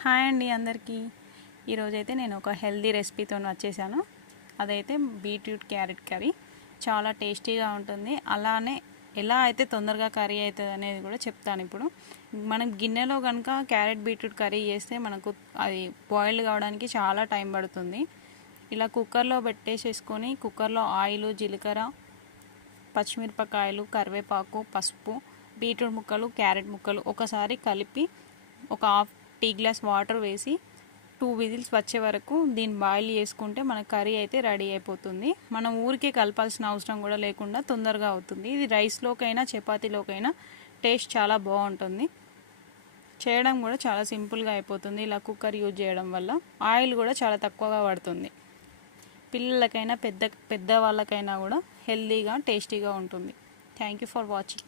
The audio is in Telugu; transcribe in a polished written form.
హాయ్ అండి అందరికీ. ఈరోజైతే నేను ఒక హెల్దీ రెసిపీతో వచ్చేసాను. అదైతే బీట్రూట్ క్యారెట్ కర్రీ. చాలా టేస్టీగా ఉంటుంది. అలానే ఎలా అయితే తొందరగా కర్రీ అవుతుంది అనేది కూడా చెప్తాను. ఇప్పుడు మనం గిన్నెలో కనుక క్యారెట్ బీట్రూట్ కర్రీ చేస్తే మనకు అది బాయిల్ కావడానికి చాలా టైం పడుతుంది. ఇలా కుక్కర్లో పెట్టేసేసుకొని కుక్కర్లో ఆయిల్, జీలకర్ర, పచ్చిమిరపకాయలు, కరివేపాకు, పసుపు, బీట్రూట్ ముక్కలు, క్యారెట్ ముక్కలు ఒకసారి కలిపి ఒక హాఫ్ టీ గ్లాస్ వాటర్ వేసి 2 విజిల్స్ వచ్చే వరకు దీన్ని బాయిల్ చేసుకుంటే మన కర్రీ అయితే రెడీ అయిపోతుంది. మనం ఊరికే కలపాల్సిన అవసరం కూడా లేకుండా తొందరగా అవుతుంది. ఇది రైస్లోకైనా చపాతీలోకైనా టేస్ట్ చాలా బాగుంటుంది. చేయడం కూడా చాలా సింపుల్గా అయిపోతుంది ఇలా కుక్కర్ యూజ్ చేయడం వల్ల. ఆయిల్ కూడా చాలా తక్కువగా పడుతుంది. పిల్లలకైనా పెద్ద వాళ్ళకైనా కూడా హెల్తీగా టేస్టీగా ఉంటుంది. Thank you for watching.